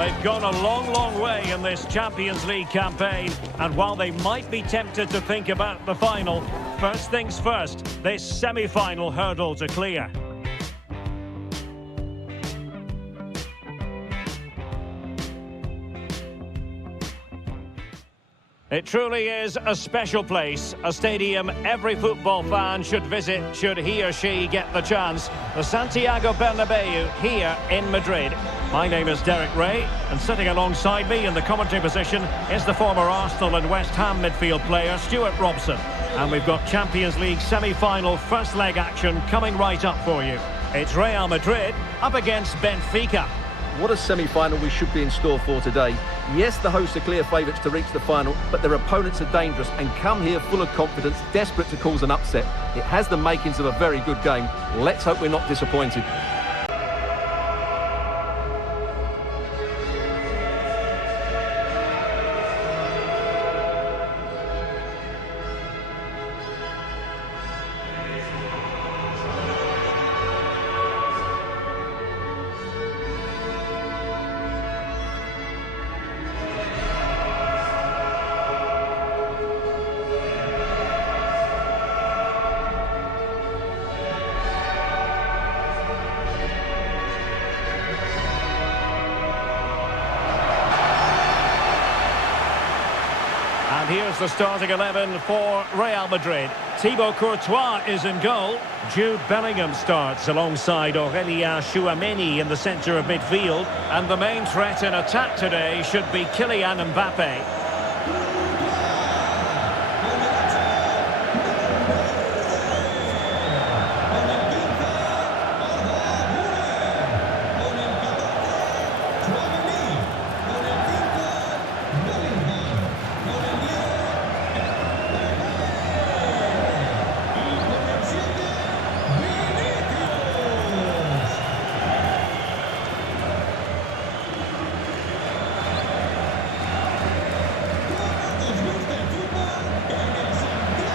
They've gone a long, long way in this Champions League campaign, and while they might be tempted to think about the final, first things first, this semi-final hurdle to clear. It truly is a special place, a stadium every football fan should visit should he or she get the chance. The Santiago Bernabeu here in Madrid. My name is Derek Ray, and sitting alongside me in the commentary position is the former Arsenal and West Ham midfield player Stuart Robson. And we've got Champions League semi-final first leg action coming right up for you. It's Real Madrid up against Benfica. What a semi-final we should be in store for today. Yes, the hosts are clear favourites to reach the final, but their opponents are dangerous and come here full of confidence, desperate to cause an upset. It has the makings of a very good game. Let's hope we're not disappointed. Here's the starting 11 for Real Madrid. Thibaut Courtois is in goal. Jude Bellingham starts alongside Aurélien Tchouameni in the centre of midfield. And the main threat in attack today should be Kylian Mbappe.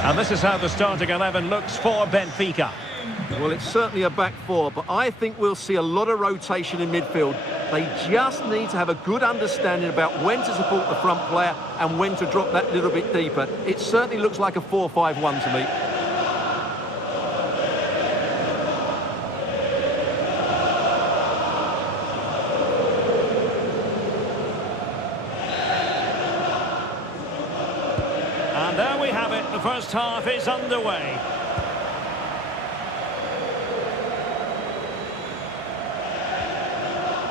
And this is how the starting 11 looks for Benfica. Well, it's certainly a back four, but I think we'll see a lot of rotation in midfield. They just need to have a good understanding about when to support the front player and when to drop that little bit deeper. It certainly looks like a 4-5-1 to me. And there we have it, the first half is underway.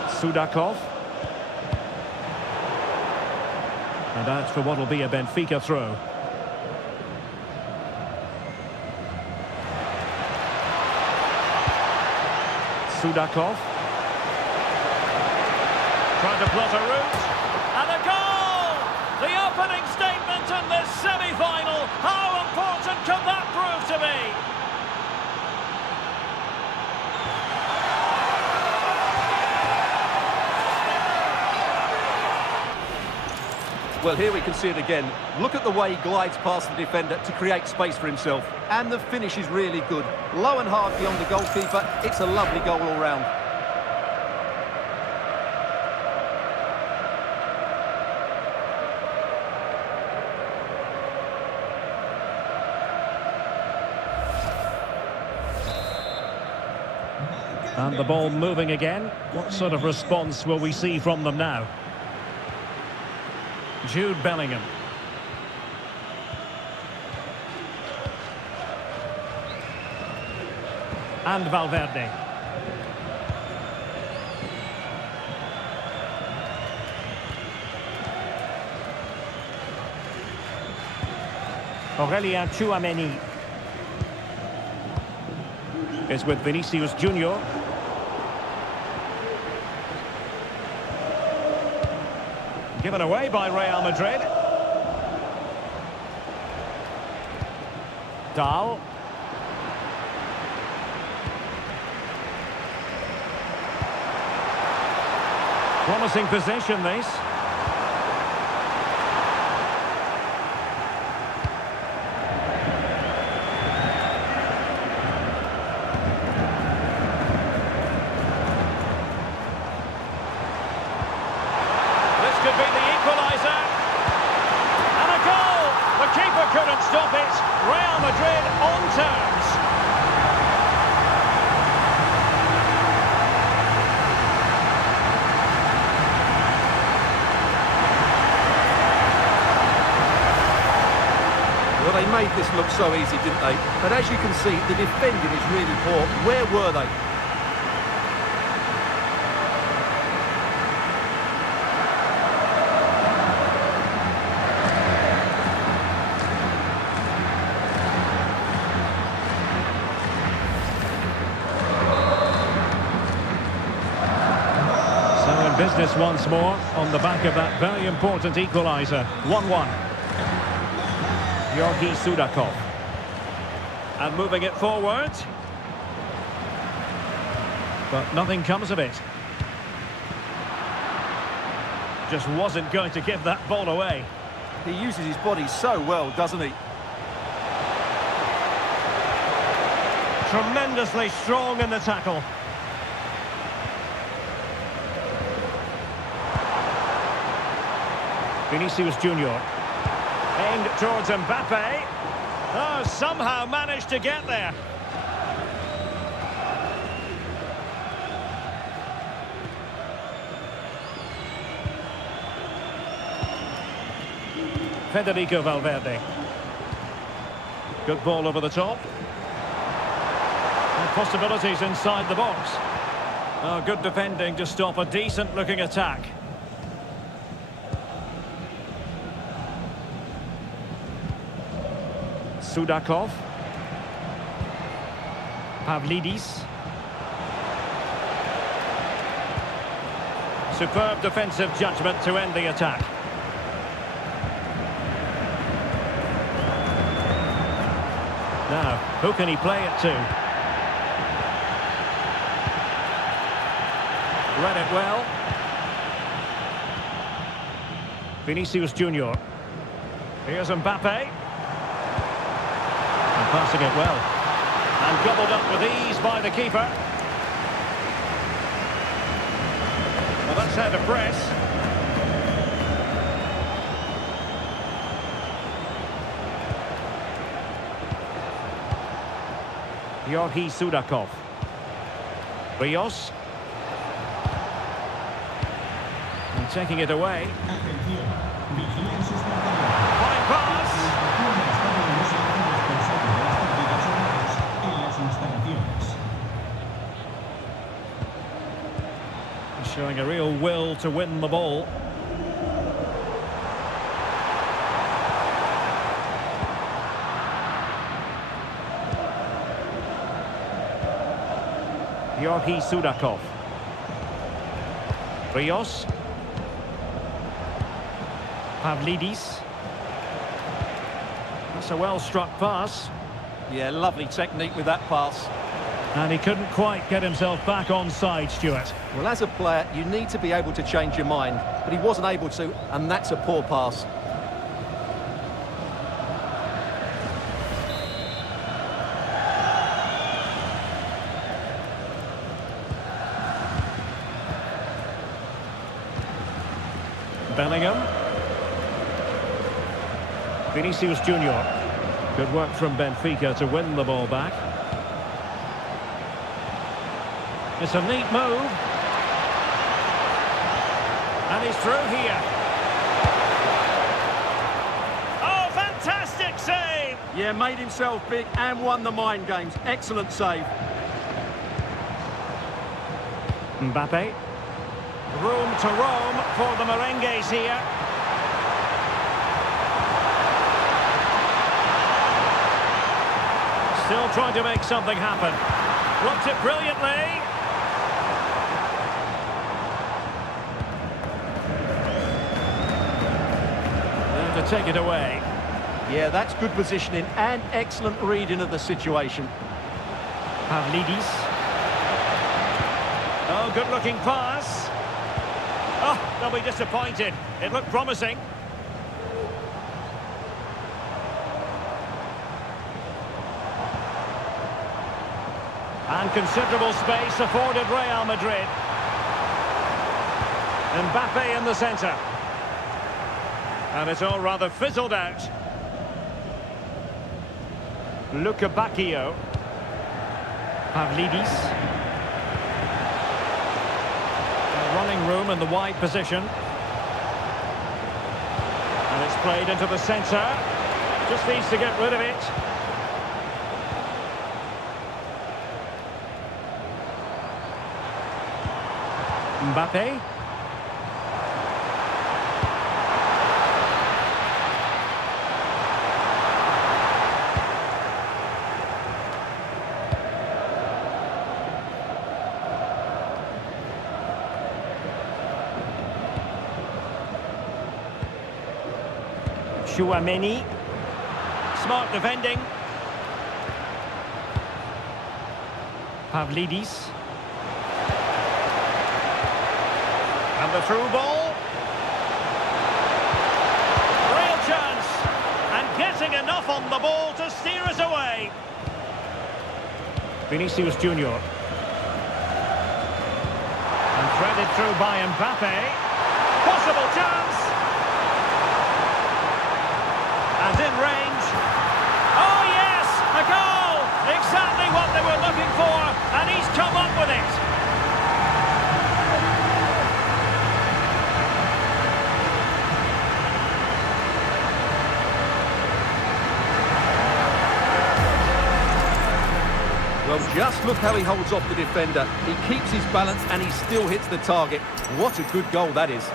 Sudakov. And out for what will be a Benfica throw. Sudakov. Trying to plot a route. And a goal! The opening statement in this semi-final. How important can that prove to be? Well, here we can see it again. Look at the way he glides past the defender to create space for himself. And the finish is really good. Low and hard beyond the goalkeeper. It's a lovely goal all round. And the ball moving again. What sort of response will we see from them now? Jude Bellingham. And Valverde. Aurélien Tchouameni is with Vinicius Junior. Given away by Real Madrid. Dahl. Promising possession, this. equaliser. And a goal! The keeper couldn't stop it. Real Madrid on terms. Well, they made this look so easy, didn't they? But as you can see, the defending is really poor. Where were they? So in business once more on the back of that very important equaliser. 1-1. Georgi Sudakov. And moving it forward. But nothing comes of it. Just wasn't going to give that ball away. He uses his body so well, doesn't he? Tremendously strong in the tackle. Vinicius Junior. Aimed towards Mbappe. Oh, somehow managed to get there. Federico Valverde. Good ball over the top. And possibilities inside the box. Oh, good defending to stop a decent-looking attack. Sudakov. Pavlidis. Superb defensive judgment to end the attack. Now, who can he play it to? Read it well. Vinicius Junior. Here's Mbappe. Passing it well. And gobbled up with ease by the keeper. Well, that's how to press. Georgi Sudakov. Rios. And taking it away. Fine pass. Showing a real will to win the ball. Georgi Sudakov. Rios. Pavlidis. That's a well-struck pass. Yeah, lovely technique with that pass. And he couldn't quite get himself back on side, Stuart. Well, as a player, you need to be able to change your mind, but he wasn't able to, and that's a poor pass. Bellingham. Vinicius Junior. Good work from Benfica to win the ball back. It's a neat move. And he's through here. Oh, fantastic save! Yeah, made himself big and won the mind games. Excellent save. Mbappe. Room to roam for the Merengues here. Still trying to make something happen. Blocked it brilliantly. To take it away. Yeah, that's good positioning and excellent reading of the situation. Pavlidis. Oh, good-looking pass. Oh, they'll be disappointed. It looked promising. And considerable space afforded Real Madrid. Mbappe in the centre. And it's all rather fizzled out. Luka Bacchio. Pavlidis. Running room in the wide position. And it's played into the centre. Just needs to get rid of it. Mbappe. Chouameni. Smart defending. Pavlidis. And the through ball. Real chance. And getting enough on the ball to steer us away. Vinicius Junior. And threaded through by Mbappe. Possible chance. And in range. Oh yes, a goal! Exactly what they were looking for, and he's come up with it. Well, just look how he holds off the defender. He keeps his balance and he still hits the target. What a good goal that is.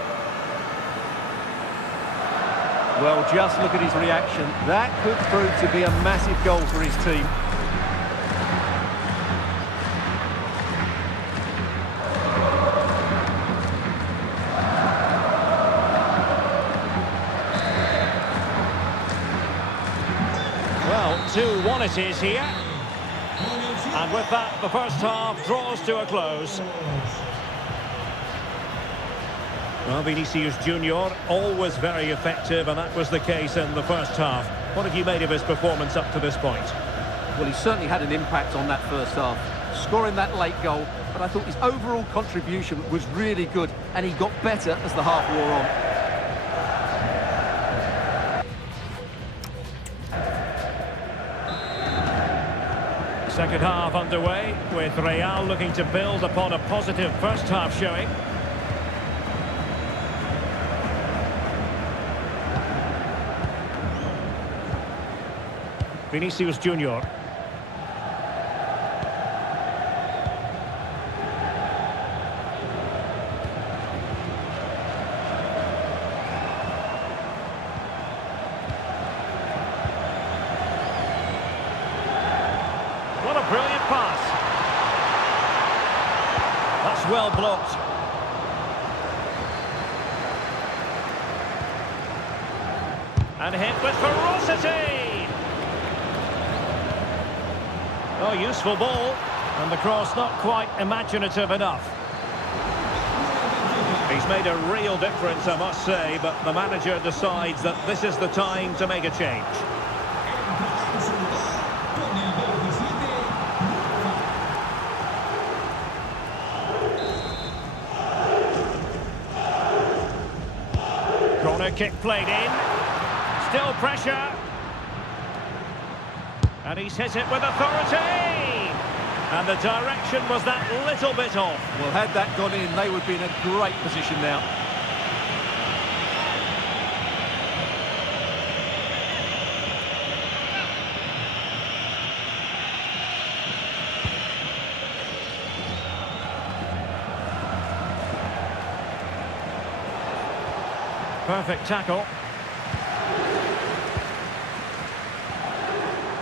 Well, just look at his reaction. That could prove to be a massive goal for his team. Well, 2-1 it is here. And with that, the first half draws to a close. Well, Vinicius Junior, always very effective, and that was the case in the first half. What have you made of his performance up to this point? Well, he certainly had an impact on that first half, scoring that late goal, but I thought his overall contribution was really good, and he got better as the half wore on. Second half underway, with Real looking to build upon a positive first half showing. Vinicius Junior. What a brilliant pass. That's well blocked. And hit with ferocity. Oh, useful ball, and the cross not quite imaginative enough. He's made a real difference, I must say, but the manager decides that this is the time to make a change. Corner kick played in. Still pressure. And he's hit it with authority! And the direction was that little bit off. Well, had that gone in, they would be in a great position now. Perfect tackle.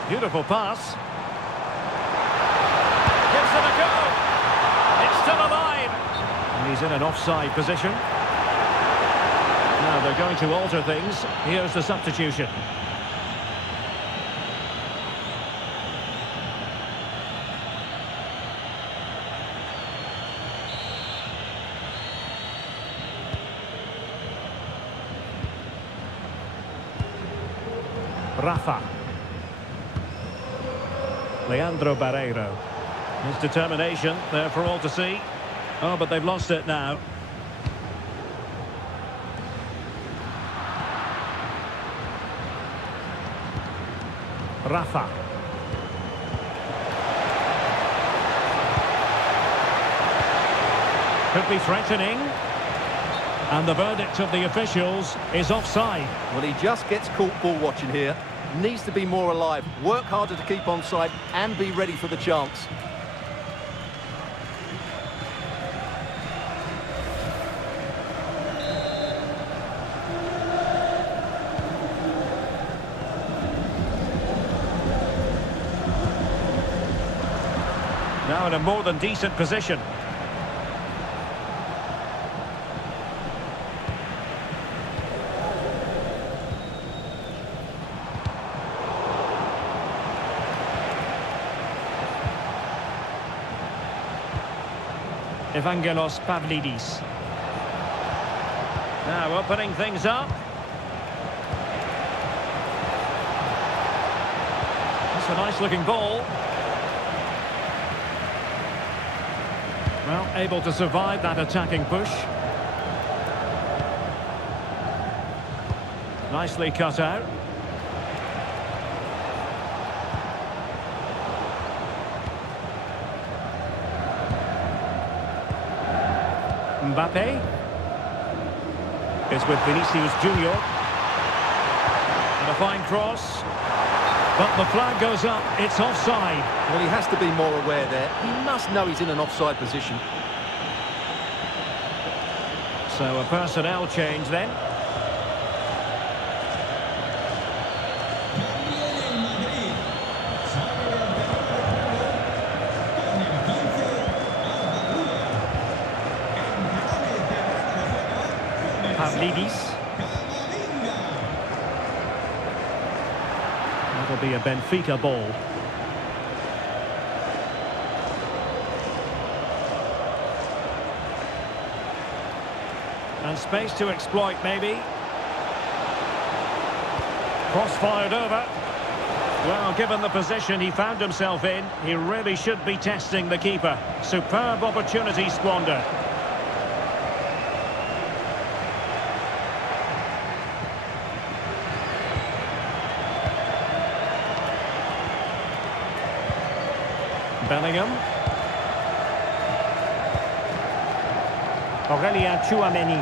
Beautiful pass. Gives it a go. It's still alive. And he's in an offside position. Now they're going to alter things. Here's the substitution. Rafa. Leandro Barreiro. His determination there for all to see. Oh, but they've lost it now. Rafa. Could be threatening. And the verdict of the officials is offside. Well, he just gets caught ball watching here. Needs to be more alive, work harder to keep onside and be ready for the chance. Now in a more than decent position. Evangelos Pavlidis. Now opening things up. That's a nice looking ball. Well, able to survive that attacking push. Nicely cut out. Mbappe is with Vinicius Junior. And a fine cross. But the flag goes up, it's offside. Well, he has to be more aware there. He must know he's in an offside position. So a personnel change then. Pavlidis. That'll be a Benfica ball. And space to exploit, maybe. Cross fired over. Well, given the position he found himself in, he really should be testing the keeper. Superb opportunity squandered. Bellingham. Aurelien Tchouameni.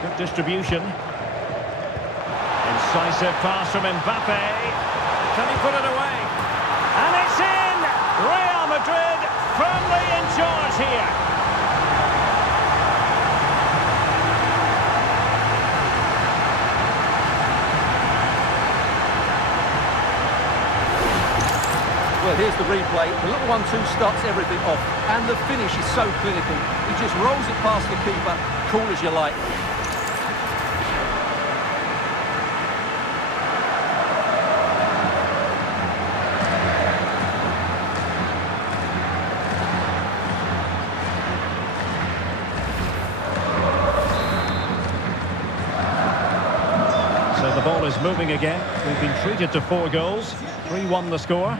Good distribution. Incisive pass from Mbappe. Can he put it away? And it's in! Real Madrid firmly in charge here. Well, here's the replay. The little 1-2 starts everything off. And the finish is so clinical. He just rolls it past the keeper, cool as you like. So the ball is moving again. We've been treated to 4 goals. 3-1 the score.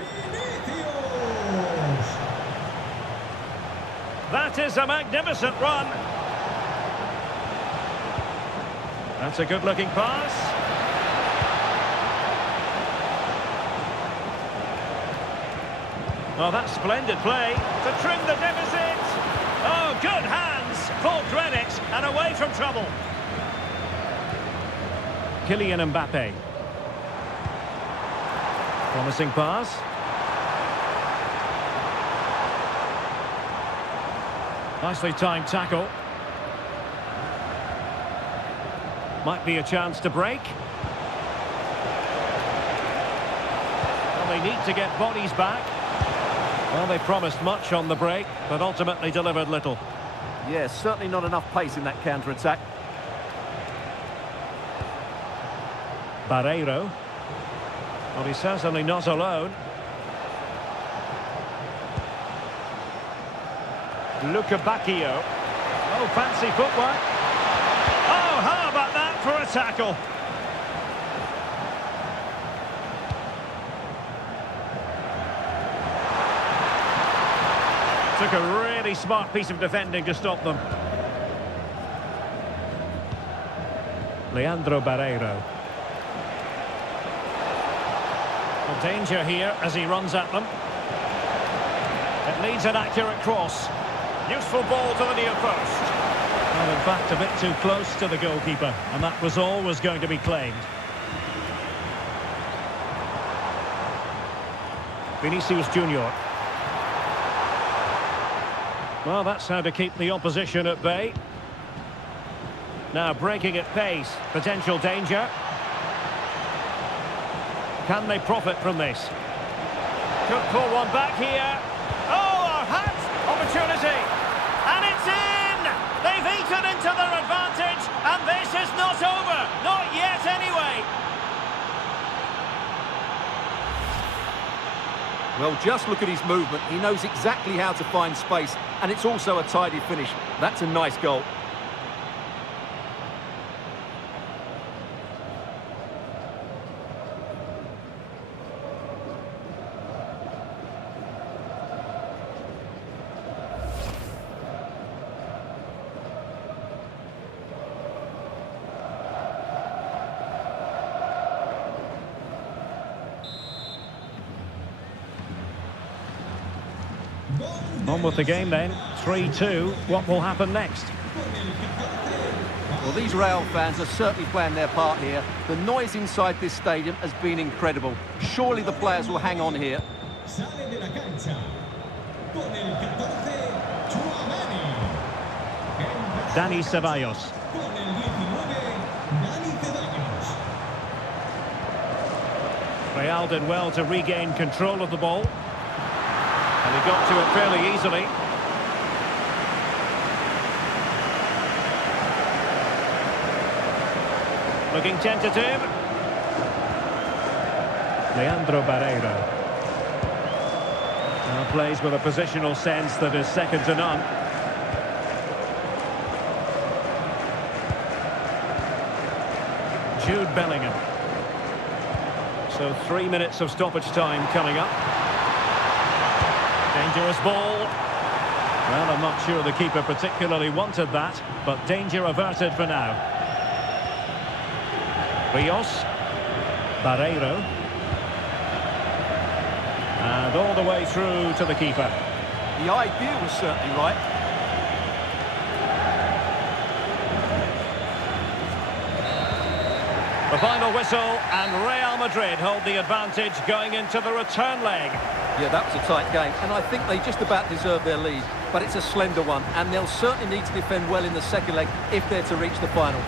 That is a magnificent run. That's a good-looking pass. Oh, that's splendid play to trim the deficit. Oh, good hands, full credit, and away from trouble. Kylian Mbappe. Promising pass. Nicely timed tackle. Might be a chance to break. Well, they need to get bodies back. Well, they promised much on the break, but ultimately delivered little. Yeah, certainly not enough pace in that counter-attack. Barreiro. Well, he's certainly not alone. Luca Bacchio. Oh, fancy footwork. Oh, how about that for a tackle? Took a really smart piece of defending to stop them. Leandro Barreiro. Well, danger here as he runs at them. It needs an accurate cross. Useful ball to the near post. Well, in fact, a bit too close to the goalkeeper, and that was always going to be claimed. Vinicius Junior. Well, that's how to keep the opposition at bay. Now breaking at pace, potential danger. Can they profit from this? Could pull one back here. Oh, a hat opportunity. And it's in! They've eaten into their advantage, and this is not over. Not yet, anyway. Well, just look at his movement. He knows exactly how to find space, and it's also a tidy finish. That's a nice goal. On with the game then, 3-2. What will happen next? Well, these Real fans are certainly playing their part here. The noise inside this stadium has been incredible. Surely the players will hang on here. Dani Ceballos. Real did well to regain control of the ball. And he got to it fairly easily. Looking tentative. Leandro Barreiro. Now plays with a positional sense that is second to none. Jude Bellingham. So 3 minutes of stoppage time coming up. Dangerous ball. Well, I'm not sure the keeper particularly wanted that, but danger averted for now. Rios. Barreiro. And all the way through to the keeper. The idea was certainly right. The final whistle, and Real Madrid hold the advantage going into the return leg. Yeah, that was a tight game, and I think they just about deserve their lead. But it's a slender one, and they'll certainly need to defend well in the second leg if they're to reach the final.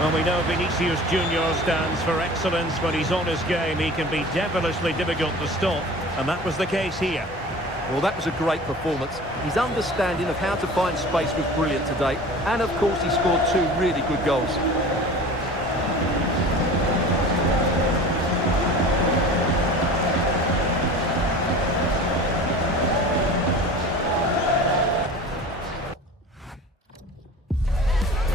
Well, we know Vinicius Junior stands for excellence. When he's on his game, he can be devilishly difficult to stop, and that was the case here. Well, that was a great performance. His understanding of how to find space was brilliant today, and of course he scored 2 really good goals.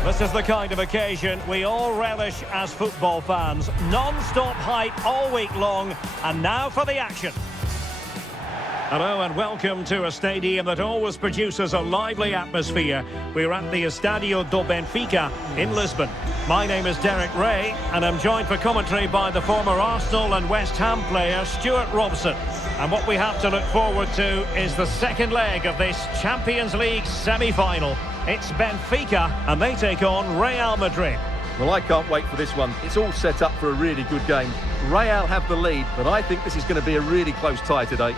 This is the kind of occasion we all relish as football fans. Non-stop hype all week long, and now for the action. Hello and welcome to a stadium that always produces a lively atmosphere. We're at the Estadio do Benfica in Lisbon. My name is Derek Ray, and I'm joined for commentary by the former Arsenal and West Ham player Stuart Robson. And what we have to look forward to is the second leg of this Champions League semi-final. It's Benfica, and they take on Real Madrid. Well, I can't wait for this one. It's all set up for a really good game. Real have the lead, but I think this is going to be a really close tie today.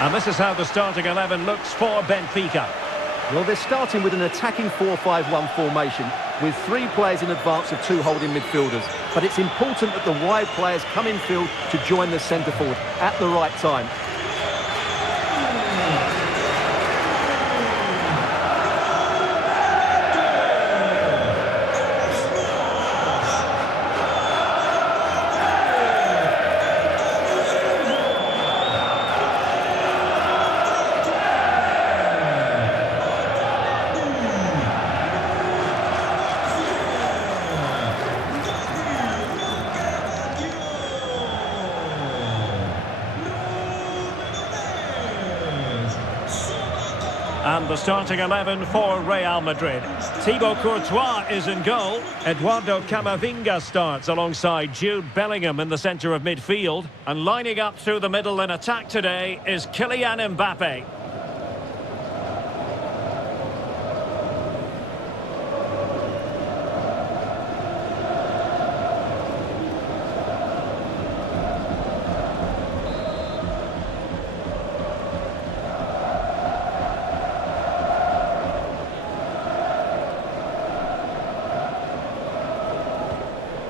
And this is how the starting 11 looks for Benfica. Well, they're starting with an attacking 4-5-1 formation. with 3 players in advance of 2 holding midfielders. But it's important that the wide players come in field to join the centre forward at the right time. And the starting 11 for Real Madrid. Thibaut Courtois is in goal. Eduardo Camavinga starts alongside Jude Bellingham in the centre of midfield. And lining up through the middle in attack today is Kylian Mbappe.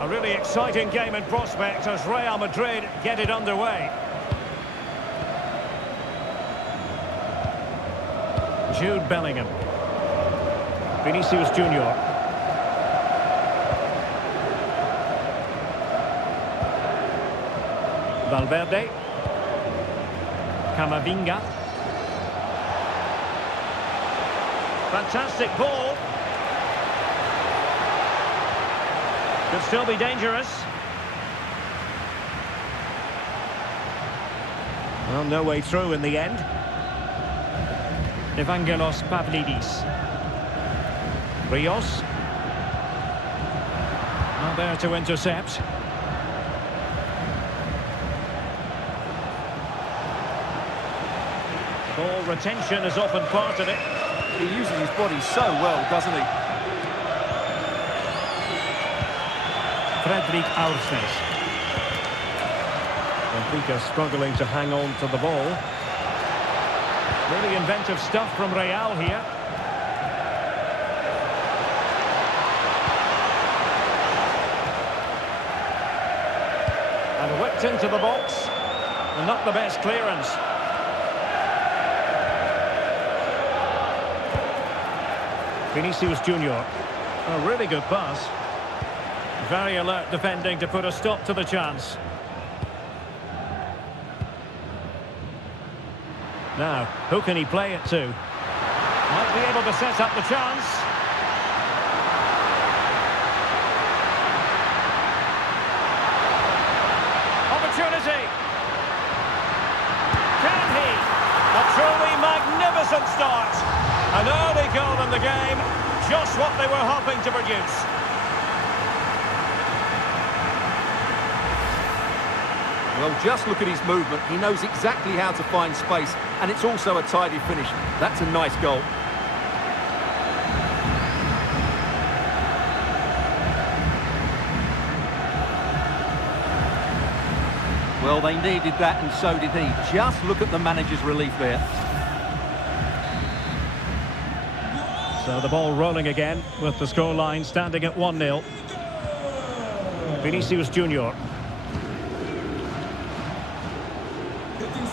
A really exciting game in prospect as Real Madrid get it underway. Jude Bellingham. Vinicius Junior. Valverde. Camavinga. Fantastic ball. Could still be dangerous. Well, no way through in the end. Evangelos Pavlidis. Rios. Not there to intercept. Ball retention is often part of it. He uses his body so well, doesn't he? Fredrik Aursnes. Benfica struggling to hang on to the ball. Really inventive stuff from Real here. And whipped into the box. And not the best clearance. Vinicius Junior. A really good pass. Very alert defending to put a stop to the chance. Now, who can he play it to? Might be able to set up the chance. Opportunity. Can he? A truly magnificent start. An early goal in the game. Just what they were hoping to produce. Well, just look at his movement. He knows exactly how to find space, and it's also a tidy finish. That's a nice goal. Well, they needed that, and so did he. Just look at the manager's relief there. So the ball rolling again, with the scoreline standing at 1-0. Vinicius Junior.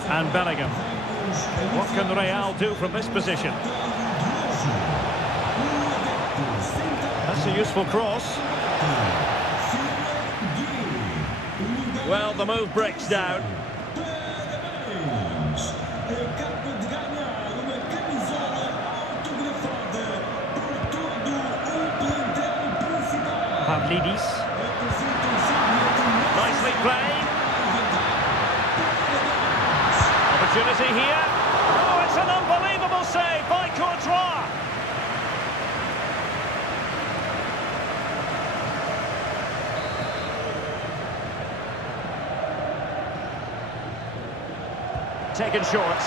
And Bellingham. What can Real do from this position? That's a useful cross. Well, the move breaks down. Pavlidis. Nicely played. Opportunity here. Oh, it's an unbelievable save by Courtois. Taken short.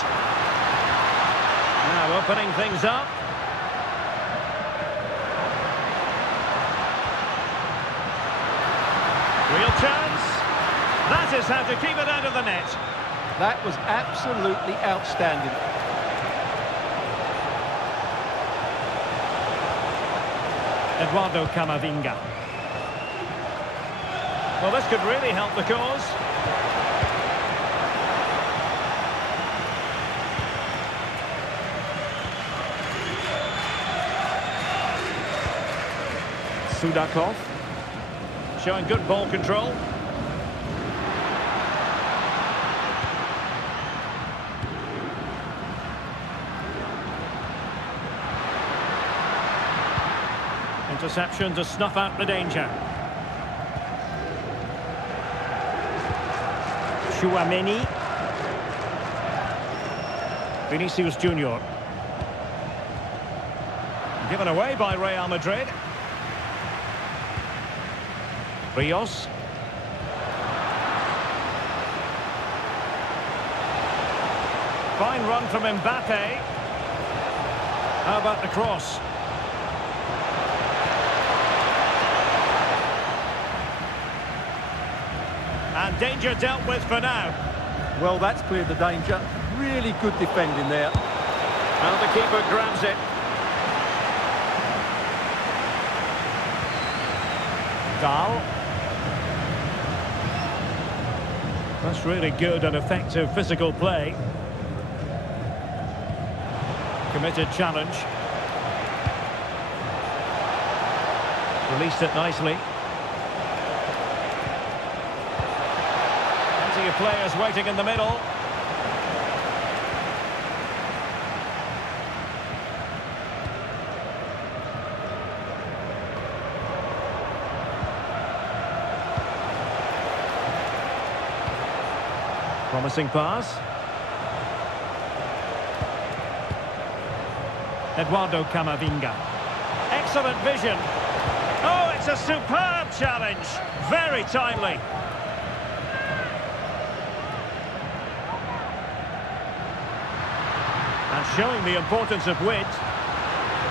Now opening things up. Real chance. That is how to keep it out of the net. That was absolutely outstanding. Eduardo Camavinga. Well, this could really help the cause. Sudakov. Showing good ball control. Interception to snuff out the danger. Chouameni. Vinicius Junior. Given away by Real Madrid. Rios. Fine run from Mbappe. How about the cross? And danger dealt with for now. Well, that's cleared the danger. Really good defending there. And the keeper grabs it. Dahl. That's really good and effective physical play. Committed challenge. Released it nicely. Plenty of players waiting in the middle. Promising pass. Eduardo Camavinga. Excellent vision. Oh, it's a superb challenge. Very timely. And showing the importance of width.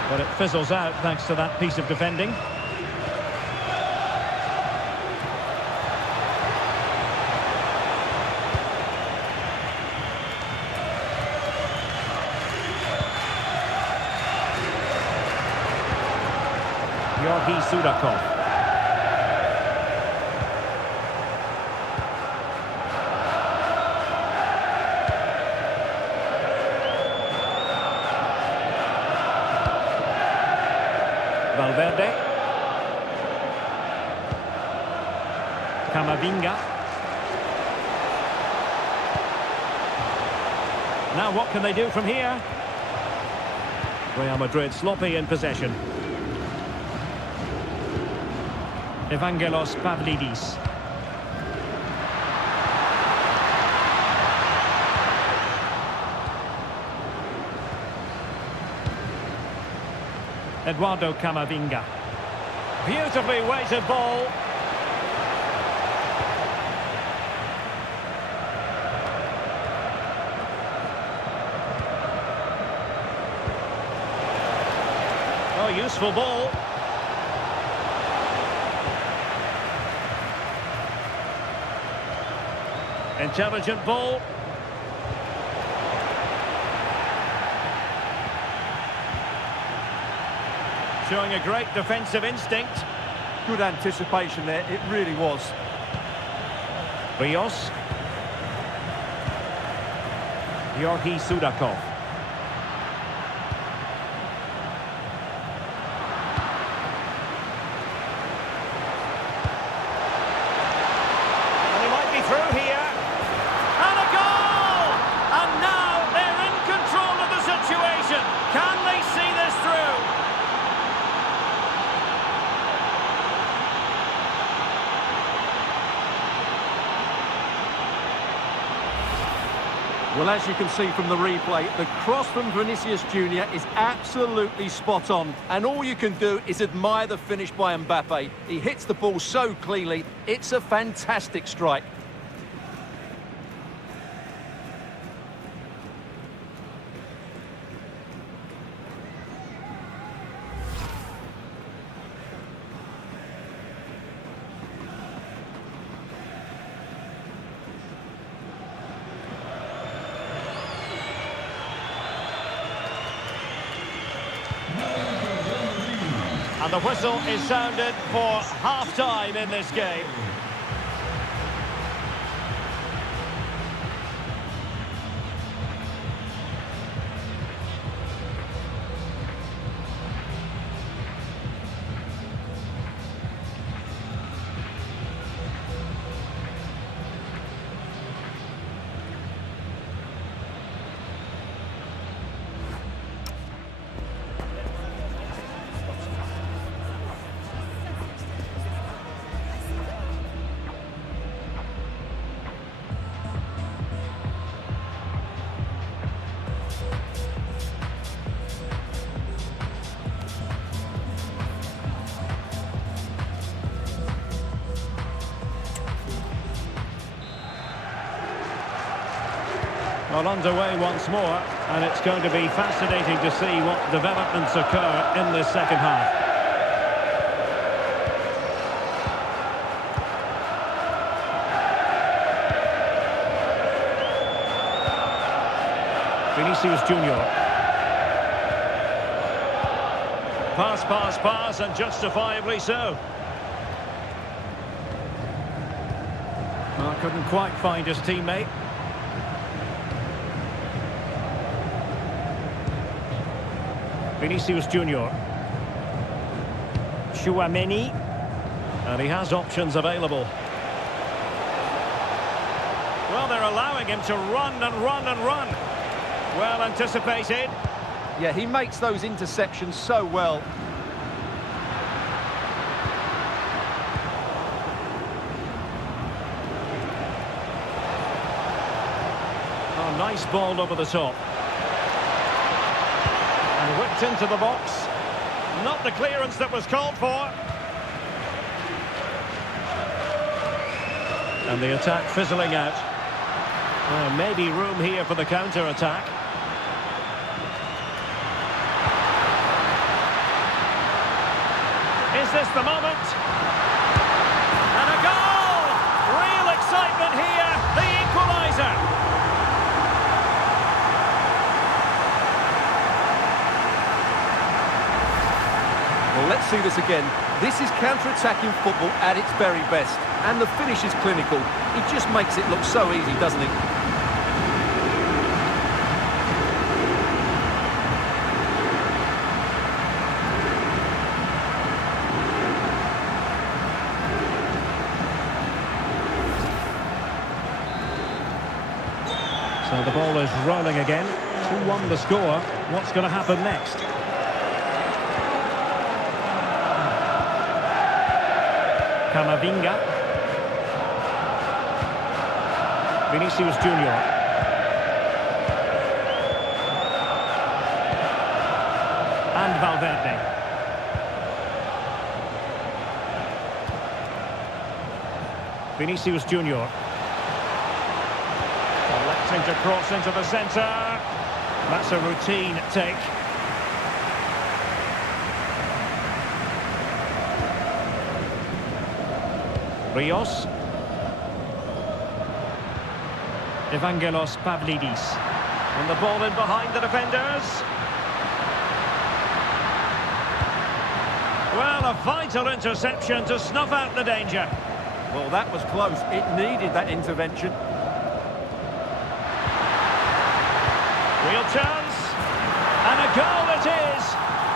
But it fizzles out thanks to that piece of defending. Sudakov. Valverde. Camavinga. Now what can they do from here? Real Madrid sloppy in possession. Evangelos Pavlidis. Eduardo Camavinga. Beautifully weighted ball. Oh, useful ball. Intelligent ball. Showing a great defensive instinct. Good anticipation there, it really was. Rios. Georgi Sudakov. And he might be through here. And a goal! And now they're in control of the situation. Can they see this through? Well, as you can see from the replay, the cross from Vinicius Junior is absolutely spot on. And all you can do is admire the finish by Mbappe. He hits the ball so cleanly. It's a fantastic strike. And the whistle is sounded for half-time in this game. Well, underway once more, and it's going to be fascinating to see what developments occur in this second half. Vinicius Junior. Pass, and justifiably so. Well, couldn't quite find his teammate. Vinicius Junior. Tchouaméni. And he has options available. Well, they're allowing him to run and run and run. Well anticipated. Yeah, he makes those interceptions so well. Oh, nice ball over the top. And whipped into the box. Not the clearance that was called for. And the attack fizzling out. Maybe room here for the counter-attack. Is this the moment? And a goal! Real excitement here, the equaliser. Well, let's see this again. This is counter-attacking football at its very best. And the finish is clinical. He just makes it look so easy, doesn't he? So the ball is rolling again. 2-1 the score. What's going to happen next? Camavinga. Vinicius Junior. And Valverde. Vinicius Junior. Electing to cross into the centre. That's a routine take. Rios. Evangelos Pavlidis. And the ball in behind the defenders. Well, a vital interception to snuff out the danger. Well, that was close. It needed that intervention. Real chance. And a goal it is.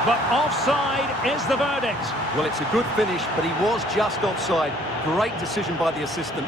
But offside is the verdict. Well, it's a good finish, but he was just offside. Great decision by the assistant.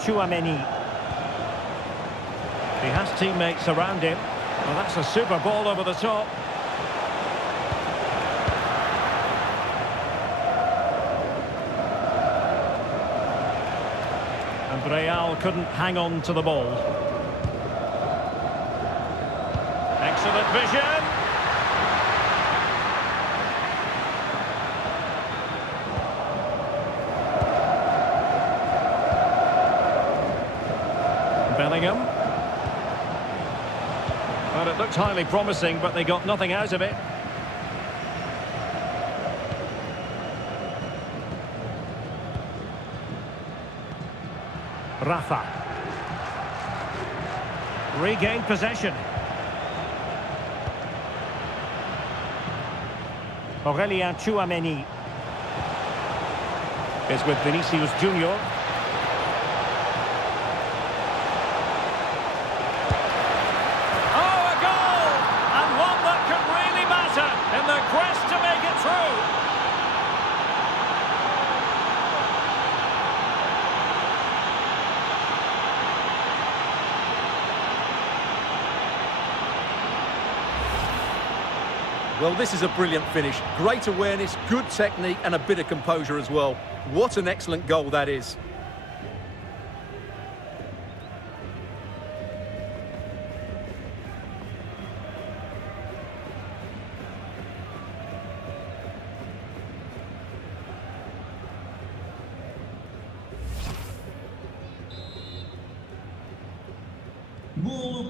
Tchouaméni. He has teammates around him. Well, that's a super ball over the top. And Real couldn't hang on to the ball. Excellent vision. Bellingham. Well, it looked highly promising, but they got nothing out of it. Rafa. Regained possession. Aurelien Tchouameni is with Vinicius Junior. Oh, a goal! And one that could really matter in the quest to make it through. Well, this is a brilliant finish. Great awareness, good technique and a bit of composure as well. What an excellent goal that is.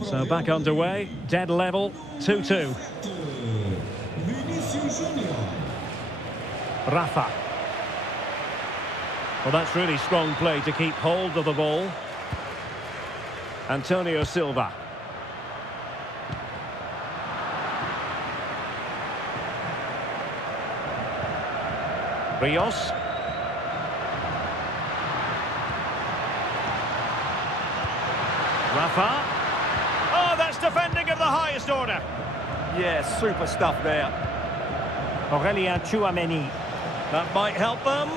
So back underway, dead level, 2-2. Rafa. Well, that's really strong play to keep hold of the ball. Antonio Silva. Rios. Rafa. Oh, that's defending of the highest order. Yeah, super stuff there. Aurelien Tchouameni. That might help them.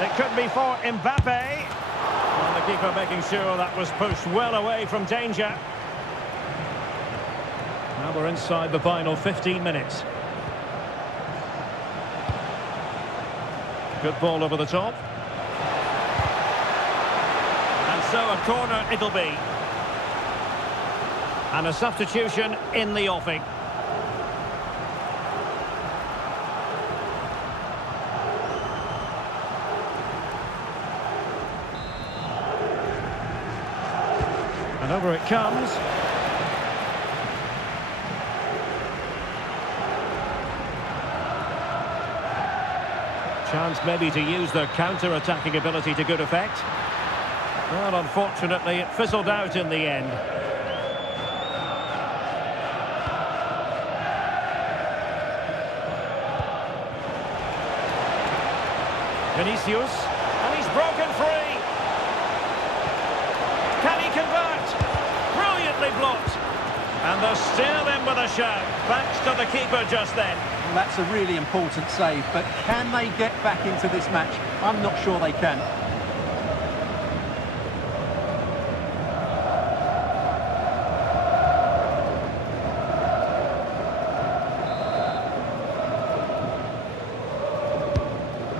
It could be for Mbappe. And the keeper making sure that was pushed well away from danger. Now we're inside the final 15 minutes. Good ball over the top. And so a corner it'll be. And a substitution in the offing. And over it comes. Chance maybe to use their counter-attacking ability to good effect. Well, unfortunately, it fizzled out in the end. Vinicius, and he's broken free. Can he convert? Brilliantly blocked. And they're still in with a shout. Thanks to the keeper just then. Well, that's a really important save, but can they get back into this match? I'm not sure they can.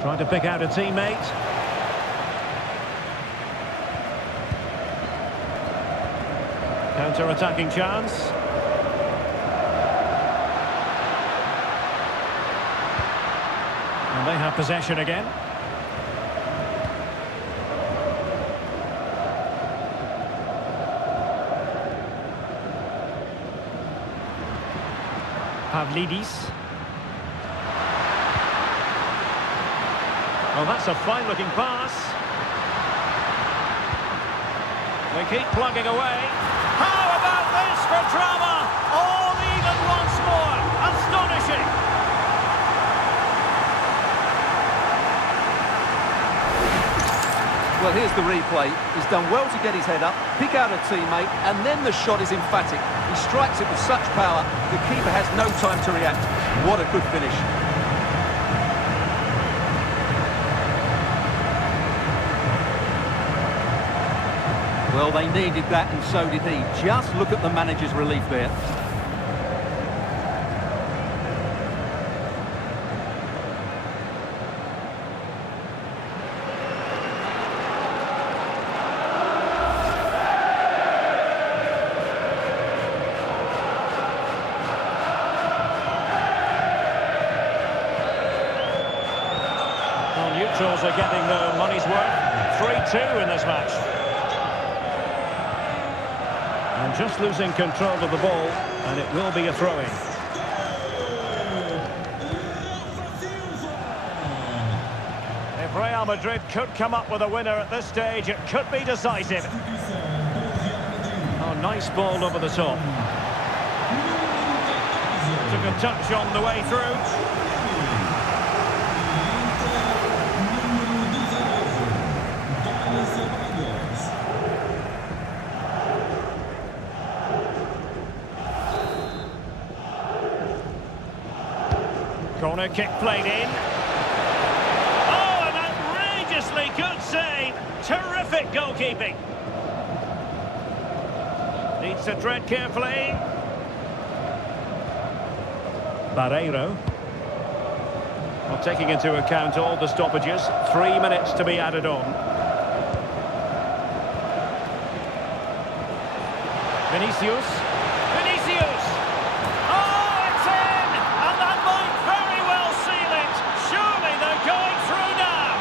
Trying to pick out a teammate. Counter-attacking chance. And they have possession again. Pavlidis. Well, that's a fine-looking pass. They keep plugging away. How about this for drama? All even once more. Astonishing. Well, here's the replay. He's done well to get his head up, pick out a teammate, and then the shot is emphatic. He strikes it with such power, the keeper has no time to react. What a good finish. Well, they needed that, and so did he. Just look at the manager's relief there. neutrals are getting their money's worth. 3-2 in this match. And just losing control of the ball, and it will be a throw-in. If Real Madrid could come up with a winner at this stage, it could be decisive. Oh, nice ball over the top. Took a touch on the way through. Corner kick played in. Oh, an outrageously good save. Terrific goalkeeping. Needs to tread carefully. Barreiro. Well, taking into account all the stoppages, 3 minutes to be added on. Vinicius. Vinicius! Oh, it's in! And that might very well seal it. Surely they're going through now.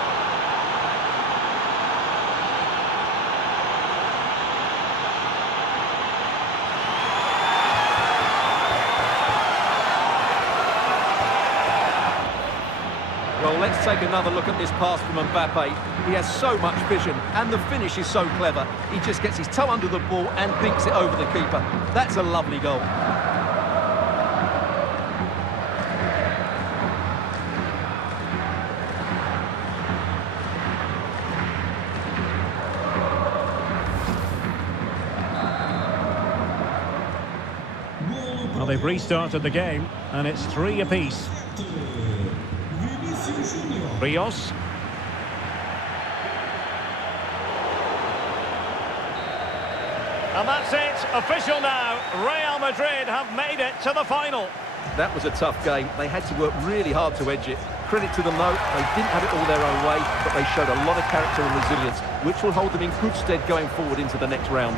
Well, let's take another look at this pass from Mbappe. He has so much vision, and the finish is so clever. He just gets his toe under the ball and dinks it over the keeper. That's a lovely goal. Well, they've restarted the game, and it's 3 apiece. Rios. And that's it, official now. Real Madrid have made it to the final. That was a tough game. They had to work really hard to edge it. Credit to them, though, they didn't have it all their own way, but they showed a lot of character and resilience, which will hold them in good stead going forward into the next round.